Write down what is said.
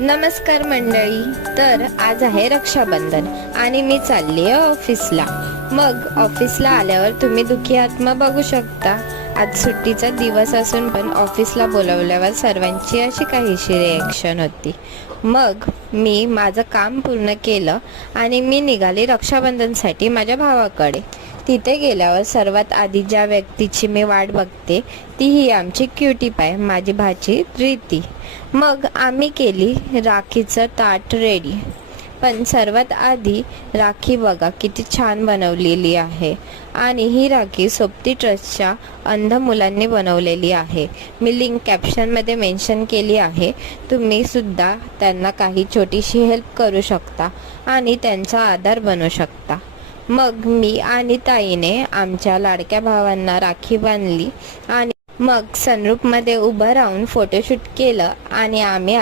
नमस्कार मंडळी. तर आज आहे रक्षाबंधन आणि मी चालली आहे ऑफिसला. मग ऑफिसला आल्यावर तुम्ही दुखी आत्मा बघू शकता. आज सुट्टीचा दिवस असून पण ऑफिसला बोलवल्यावर सर्वांची अशी काहीशी रिॲक्शन होती. मग मी माझं काम पूर्ण केलं आणि मी निघाली रक्षाबंधनसाठी माझ्या भावाकडे. तिथे गेल्यावर सर्वात आधी ज्या व्यक्तीची मी वाट बघते ती ही आमची क्युटी पाय, माझी भाची प्रीती. मग आम्ही केली राखीचं ताट रेडी. पण सर्वात आधी राखी बघा किती छान बनवलेली आहे. आणि ही राखी सोबती ट्रस्टच्या अंध मुलांनी बनवलेली आहे. मी लिंक कॅप्शनमध्ये मेन्शन केली आहे. तुम्ही सुद्धा त्यांना काही छोटीशी हेल्प करू शकता आणि त्यांचा आधार बनू शकता. मग मी आणि ताईने आमच्या लाडक्या भावांना राखी बांधली आणि मग सनरूफमध्ये उभं राहून फोटोशूट केलं आणि आम्ही